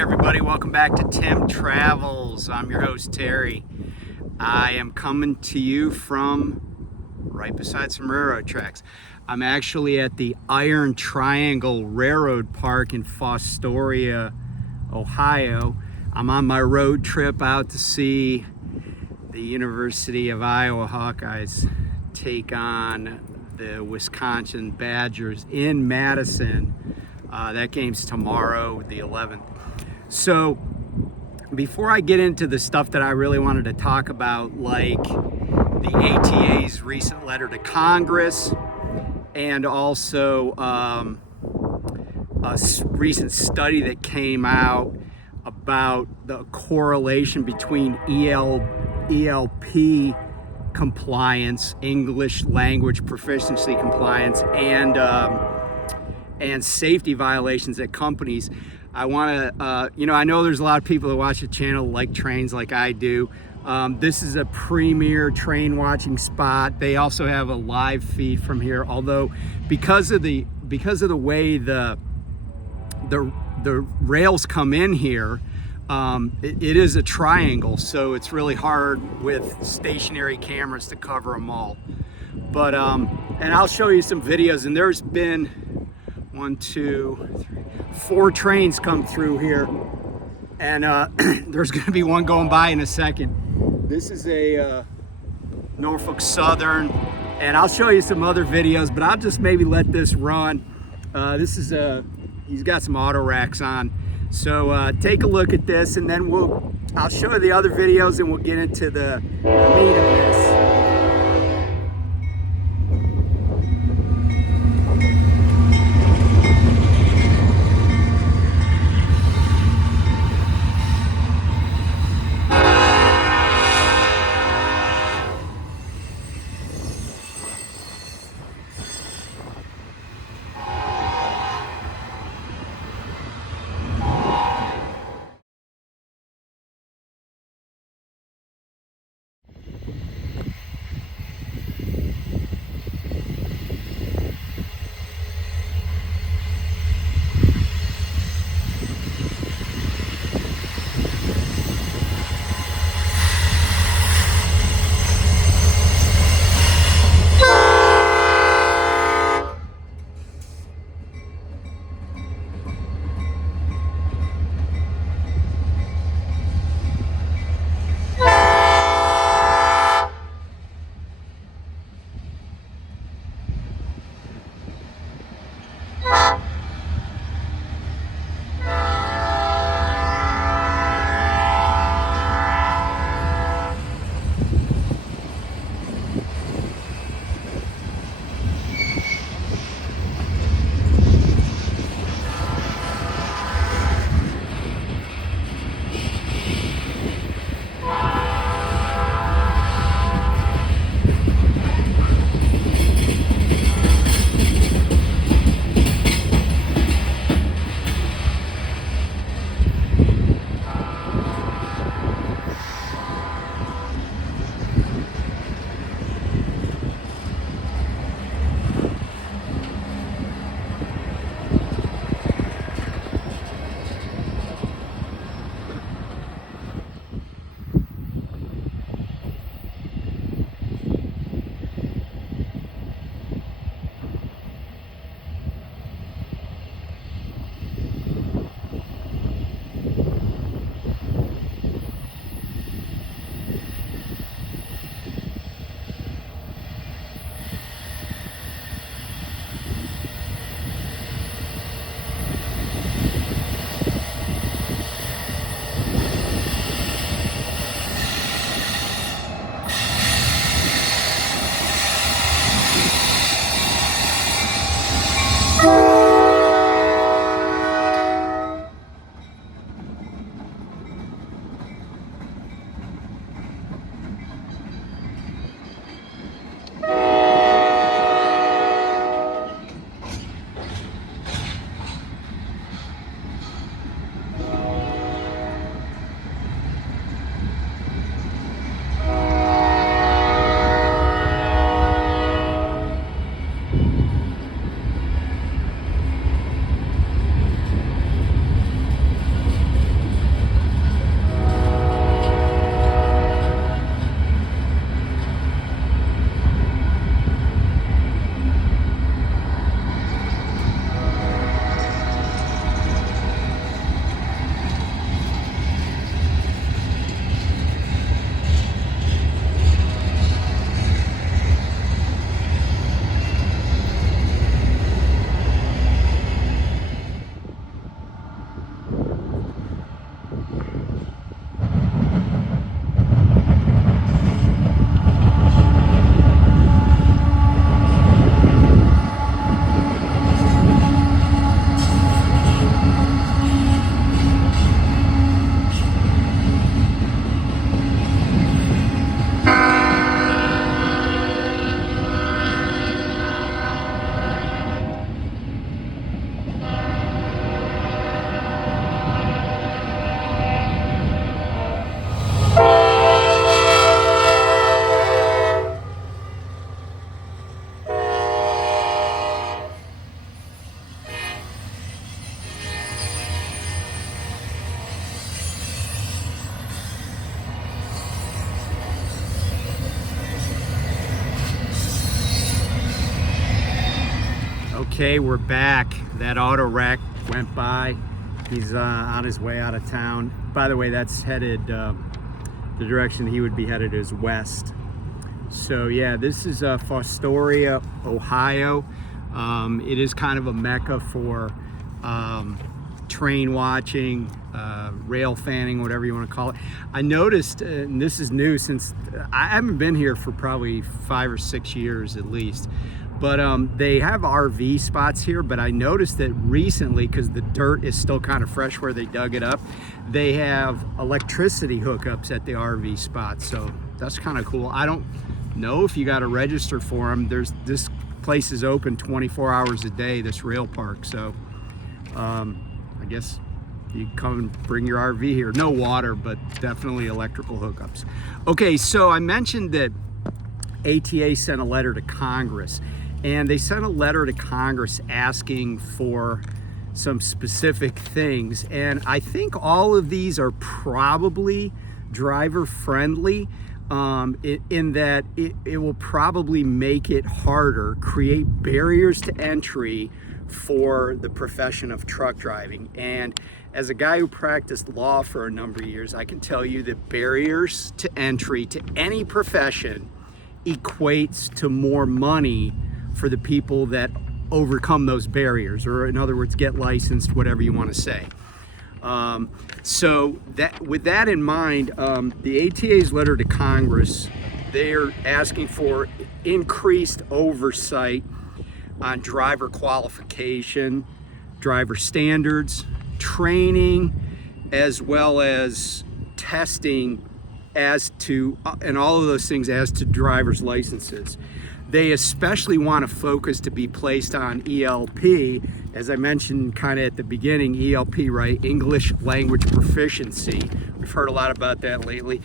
everybody, welcome back to Tim Travels. I'm your host Terry. I am coming to you from right beside some railroad tracks. I'm actually at the Iron Triangle Railroad Park in Fostoria, Ohio. I'm on my road trip out to see the University of Iowa Hawkeyes take on the Wisconsin Badgers in Madison. That game's tomorrow, the 11th. So before I get into the stuff that I really wanted to talk about, like the ATA's recent letter to Congress and also a recent study that came out about the correlation between ELP compliance, English language proficiency compliance, and safety violations at companies. I want to, I know there's a lot of people that watch the channel like trains like I do. This is a premier train watching spot. They also have a live feed from here, although because of the way the rails come in here, it is a triangle, so it's really hard with stationary cameras to cover them all. But and I'll show you some videos, and there's been 4 trains come through here, and there's going to be one going by in a second. This is a Norfolk Southern, and I'll show you some other videos, but I'll just maybe let this run. This is he's got some auto racks on, so take a look at this, and then I'll show you the other videos, and we'll get into the meat of this. Okay, we're back. That auto wreck went by. He's on his way out of town. By the way, that's headed, the direction he would be headed is west. So yeah, this is Fostoria, Ohio. It is kind of a mecca for train watching, rail fanning, whatever you want to call it. I noticed, and this is new since I haven't been here for probably 5 or 6 years at least, but they have RV spots here. But I noticed that recently, because the dirt is still kind of fresh where they dug it up, they have electricity hookups at the RV spots. So that's kind of cool. I don't know if you got to register for them. This place is open 24 hours a day, this rail park. So I guess you come and bring your RV here. No water, but definitely electrical hookups. Okay, so I mentioned that ATA sent a letter to Congress, and they sent a letter to Congress asking for some specific things. And I think all of these are probably driver friendly, in that it will probably make it harder, create barriers to entry for the profession of truck driving. And as a guy who practiced law for a number of years, I can tell you that barriers to entry to any profession equates to more money for the people that overcome those barriers, or in other words, get licensed, whatever you want to say. So that, with that in mind, the ATA's letter to Congress, they're asking for increased oversight on driver qualification, driver standards, training, as well as testing as to, and all of those things as to driver's licenses. They especially want a focus to be placed on ELP. As I mentioned kind of at the beginning, ELP, right? English language proficiency. We've heard a lot about that lately.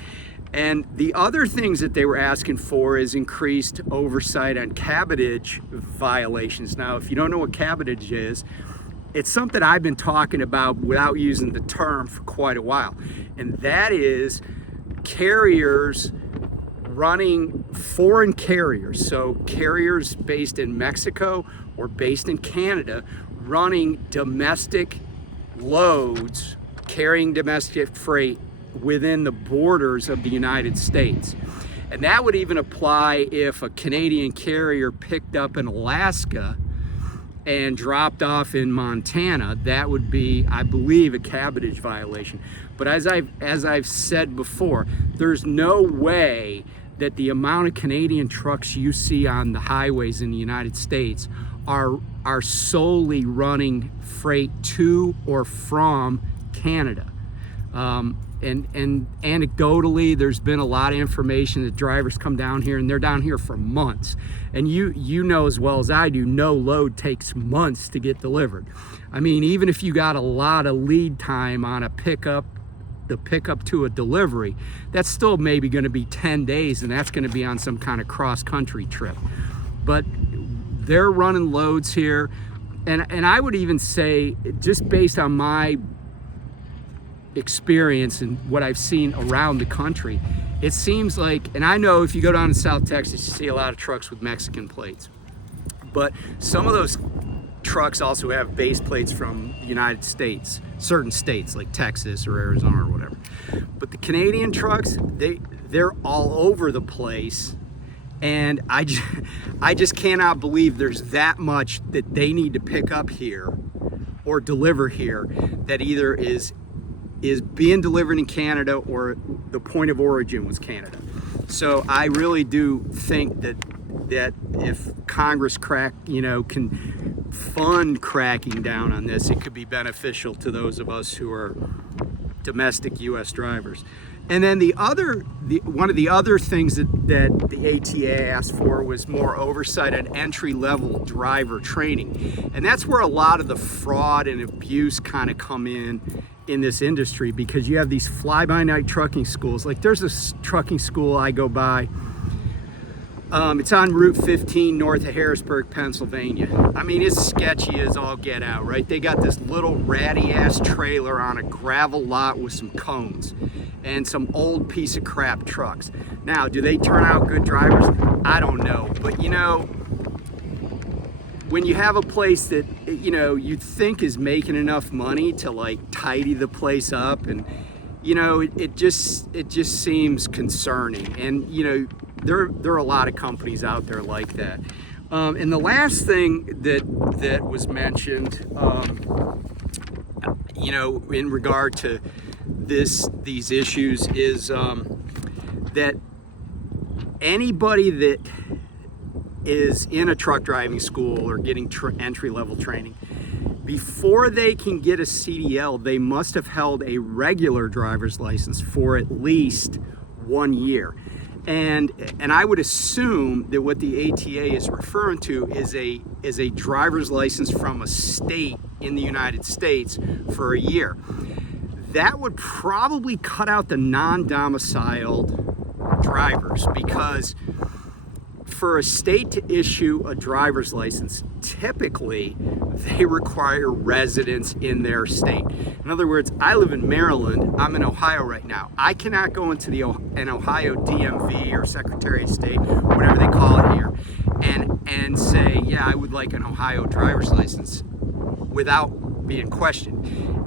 And the other things that they were asking for is increased oversight on cabotage violations. Now, if you don't know what cabotage is, it's something I've been talking about without using the term for quite a while. And that is carriers running, foreign carriers, so carriers based in Mexico or based in Canada, running domestic loads, carrying domestic freight within the borders of the United States. And that would even apply if a Canadian carrier picked up in Alaska and dropped off in Montana. That would be, I believe, a cabotage violation. But as I've said before, there's no way that the amount of Canadian trucks you see on the highways in the United States are solely running freight to or from Canada. And anecdotally, there's been a lot of information that drivers come down here and they're down here for months. And you know as well as I do, no load takes months to get delivered. I mean, even if you got a lot of lead time on a pickup, the pickup to a delivery, that's still maybe going to be 10 days, and that's going to be on some kind of cross-country trip. But they're running loads here, and I would even say, just based on my experience and what I've seen around the country, it seems like, and I know if you go down to South Texas, you see a lot of trucks with Mexican plates, but some of those trucks also have base plates from the United States, certain states like Texas or Arizona or whatever. But the Canadian trucks, they're all over the place, and I just cannot believe there's that much that they need to pick up here or deliver here that either is being delivered in Canada or the point of origin was Canada. So I really do think that if Congress can fund cracking down on this, it could be beneficial to those of us who are domestic U.S. drivers. And then one of the other things that the ATA asked for was more oversight on entry-level driver training. And that's where a lot of the fraud and abuse kind of come in this industry, because you have these fly-by-night trucking schools. Like there's a trucking school I go by. It's on Route 15 north of Harrisburg, Pennsylvania. I mean, it's sketchy as all get out, right? They got this little ratty-ass trailer on a gravel lot with some cones and some old piece of crap trucks. Now, do they turn out good drivers? I don't know. But, when you have a place that, you know, you think is making enough money to like tidy the place up, and you know, it just seems concerning. And you know, there are a lot of companies out there like that. And the last thing that was mentioned, you know, in regard to these issues is that anybody that is in a truck driving school or getting entry-level training, before they can get a CDL, they must have held a regular driver's license for at least 1 year. And I would assume that what the ATA is referring to is a driver's license from a state in the United States for a year. That would probably cut out the non-domiciled drivers, because for a state to issue a driver's license, typically they require residence in their state. In other words, I live in Maryland, I'm in Ohio right now. I cannot go into an Ohio DMV or Secretary of State, whatever they call it here, and say, yeah, I would like an Ohio driver's license without being questioned.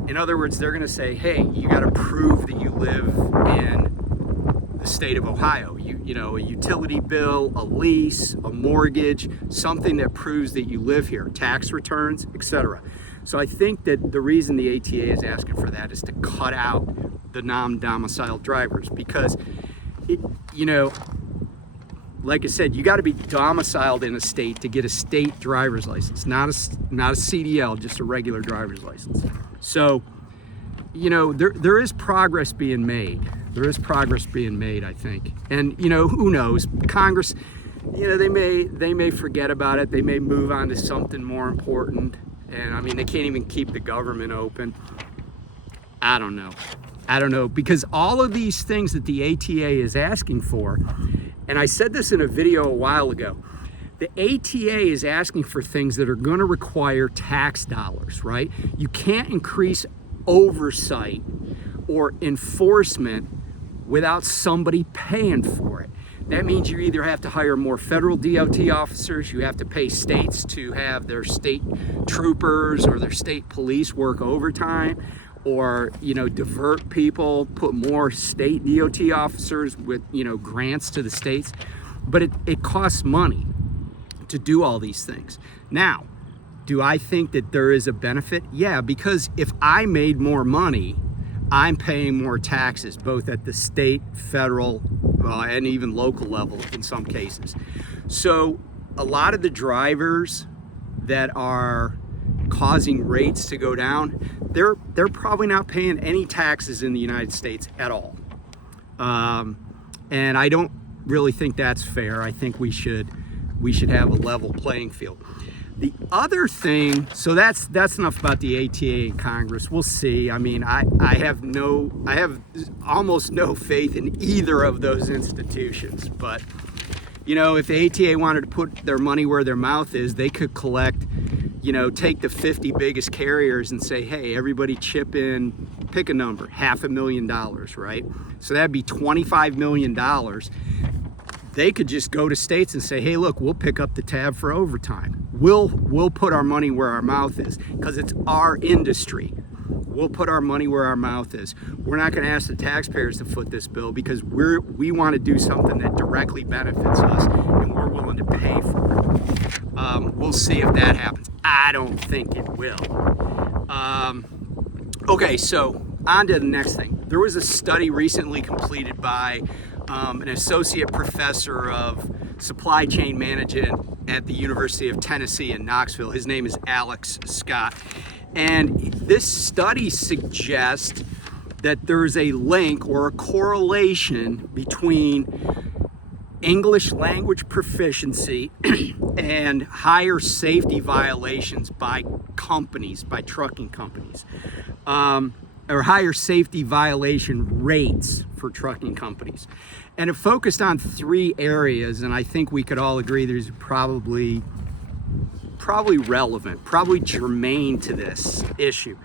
In other words, they're gonna say, hey, you gotta prove that you live in the state of Ohio. You know, a utility bill, a lease, a mortgage, something that proves that you live here, tax returns, etc. So I think that the reason the ATA is asking for that is to cut out the non-domiciled drivers, because you know, like I said, you got to be domiciled in a state to get a state driver's license, not a CDL, just a regular driver's license. So, you know, there is progress being made. There is progress being made, I think. And, you know, who knows? Congress, you know, they may forget about it. They may move on to something more important. And, I mean, they can't even keep the government open. I don't know, because all of these things that the ATA is asking for, and I said this in a video a while ago, the ATA is asking for things that are going to require tax dollars, right? You can't increase oversight or enforcement without somebody paying for it. That means you either have to hire more federal DOT officers, you have to pay states to have their state troopers or their state police work overtime, or, you know, divert people, put more state DOT officers with, you know, grants to the states. But it costs money to do all these things. Now, do I think that there is a benefit? Yeah, because if I made more money, I'm paying more taxes, both at the state, federal, and even local level in some cases. So a lot of the drivers that are causing rates to go down, they're probably not paying any taxes in the United States at all. And I don't really think that's fair. I think we should have a level playing field. The other thing, so that's enough about the ATA and Congress. We'll see. I mean, I have almost no faith in either of those institutions. But, you know, if the ATA wanted to put their money where their mouth is, they could collect, you know, take the 50 biggest carriers and say, hey, everybody chip in, pick a number, $500,000, right? So that'd be $25 million. They could just go to states and say, hey, look, we'll pick up the tab for overtime. We'll put our money where our mouth is, because it's our industry. We'll put our money where our mouth is. We're not going to ask the taxpayers to foot this bill, because we want to do something that directly benefits us, and we're willing to pay for it. We'll see if that happens. I don't think it will. Okay, so on to the next thing. There was a study recently completed by an associate professor of supply chain management at the University of Tennessee in Knoxville. His name is Alex Scott. And this study suggests that there's a link or a correlation between English language proficiency and higher safety violations by companies, by trucking companies, or higher safety violation rates for trucking companies. And it focused on 3 areas, and I think we could all agree there's probably relevant, probably germane to this issue.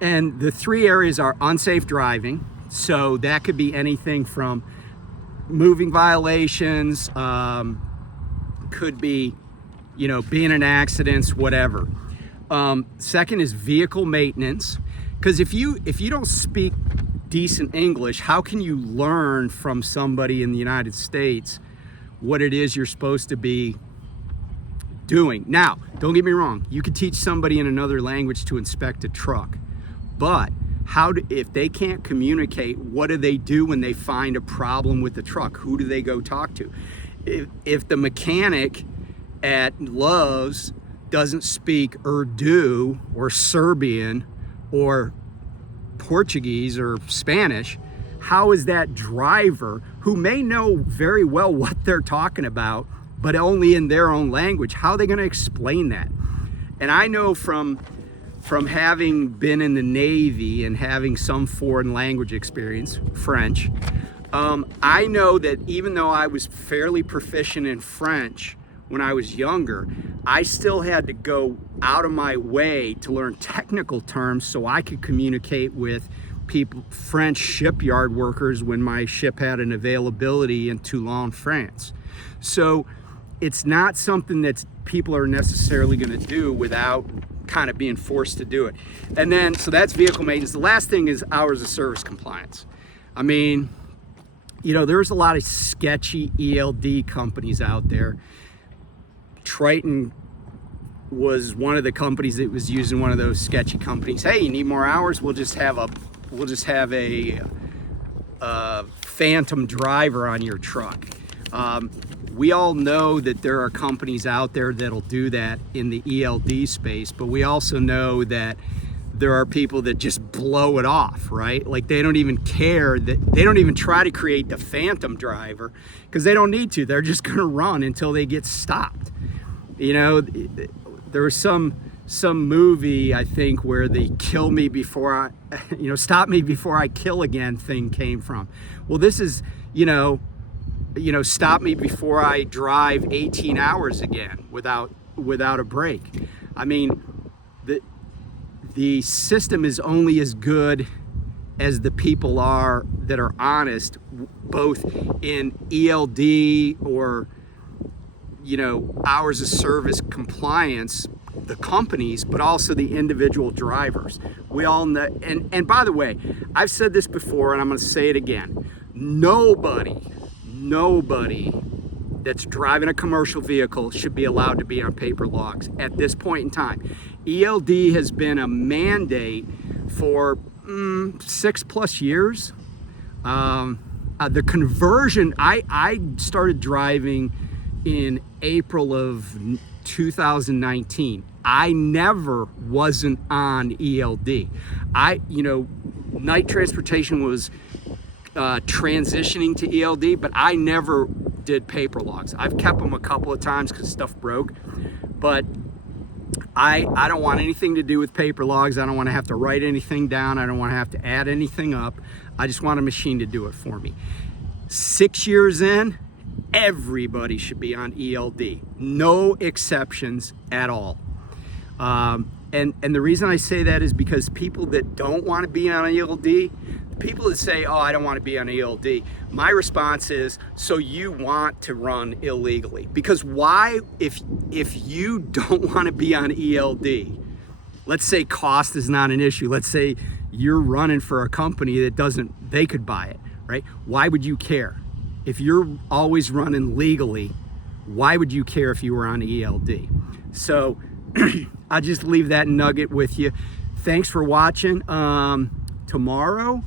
And the 3 areas are unsafe driving. So that could be anything from moving violations, could be, being in accidents, whatever. Second is vehicle maintenance, because if you don't speak decent English, how can you learn from somebody in the United States what it is you're supposed to be doing? Now, don't get me wrong, you could teach somebody in another language to inspect a truck, but if they can't communicate, what do they do when they find a problem with the truck? Who do they go talk to? If the mechanic at Love's doesn't speak Urdu or Serbian or Portuguese or Spanish, how is that driver, who may know very well what they're talking about, but only in their own language, how are they going to explain that? And I know from having been in the Navy and having some foreign language experience, French, I know that even though I was fairly proficient in French when I was younger, I still had to go out of my way to learn technical terms so I could communicate with people, French shipyard workers, when my ship had an availability in Toulon, France. So it's not something that people are necessarily going to do without kind of being forced to do it. And then, so that's vehicle maintenance. The last thing is hours of service compliance. I mean, there's a lot of sketchy ELD companies out there. Triton was one of the companies that was using one of those sketchy companies. Hey, you need more hours? We'll just have a phantom driver on your truck. We all know that there are companies out there that'll do that in the ELD space, but we also know that there are people that just blow it off, right? Like they don't even care, that they don't even try to create the phantom driver because they don't need to. They're just going to run until they get stopped. There was some movie, I think, where the kill me before I, stop me before I kill again thing came from. Well, this is, stop me before I drive 18 hours again without a break. I mean, the system is only as good as the people are that are honest, both in ELD or hours of service compliance, the companies, but also the individual drivers. We all know, and by the way, I've said this before and I'm going to say it again. Nobody that's driving a commercial vehicle should be allowed to be on paper logs at this point in time. ELD has been a mandate for 6+ years. The conversion, I started driving in April of 2019. I never wasn't on ELD. Night transportation was transitioning to ELD, but I never did paper logs. I've kept them a couple of times because stuff broke, but I don't want anything to do with paper logs. I don't want to have to write anything down. I don't want to have to add anything up. I just want a machine to do it for me. 6 years in, everybody should be on ELD. No exceptions at all. And the reason I say that is because people that don't want to be on ELD, people that say, oh, I don't want to be on ELD, my response is, so you want to run illegally. Because why, if you don't want to be on ELD, let's say cost is not an issue. Let's say you're running for a company that doesn't, they could buy it, right? Why would you care? If you're always running legally, why would you care if you were on ELD? So I'll just leave that nugget with you. Thanks for watching. Tomorrow,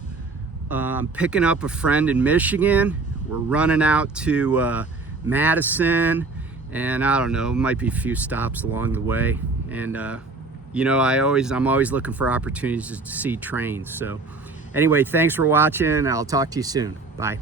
picking up a friend in Michigan. We're running out to Madison, and I don't know, might be a few stops along the way. And I'm always looking for opportunities to see trains. So anyway, thanks for watching. I'll talk to you soon. Bye.